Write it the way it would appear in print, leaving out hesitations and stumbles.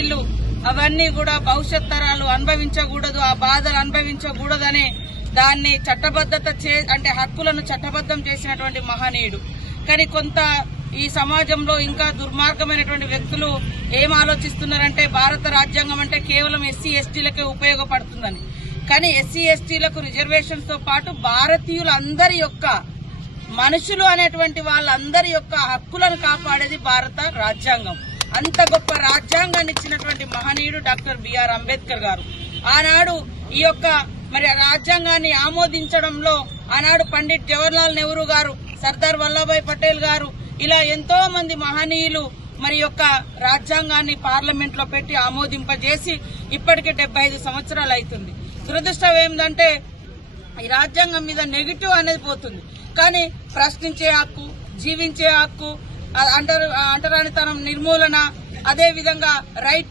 ఇల్లు అవన్నీ కూడా భవిష్యత్ తరాలు అనుభవించకూడదు, ఆ బాధలు అనుభవించకూడదనే దాన్ని చట్టబద్ధత అంటే హక్కులను చట్టబద్ధం చేసినటువంటి మహనీయుడు. కానీ కొంత ఈ సమాజంలో ఇంకా దుర్మార్గమైనటువంటి వ్యక్తులు ఏం ఆలోచిస్తున్నారంటే భారత రాజ్యాంగం అంటే కేవలం ఎస్సీ ఎస్టీలకే ఉపయోగపడుతుందని. కానీ ఎస్సీ ఎస్టీలకు రిజర్వేషన్స్ తో పాటు భారతీయులందరి యొక్క మనుషులు అనేటువంటి వాళ్ళందరి యొక్క హక్కులను కాపాడేది భారత రాజ్యాంగం. అంత గొప్ప రాజ్యాంగాన్ని ఇచ్చినటువంటి మహనీయుడు డాక్టర్ బిఆర్ అంబేద్కర్ గారు. ఆనాడు ఈ యొక్క రాజ్యాంగాన్ని ఆమోదించడంలో ఆనాడు పండిట్ జవహర్లాల్ నెహ్రూ గారు, సర్దార్ వల్లభాయ్ పటేల్ గారు, ఇలా ఎంతో మంది మహనీయులు యొక్క రాజ్యాంగాన్ని పార్లమెంట్ లో పెట్టి ఆమోదింపజేసి ఇప్పటికే 75 సంవత్సరాలు అవుతుంది. దురదృష్టం ఏంటంటే ఈ రాజ్యాంగం మీద నెగిటివ్ అనేది పోతుంది, కానీ ప్రశ్నించే హక్కు, జీవించే హక్కు, అంటరానితనం నిర్మూలన, అదే విధంగా రైట్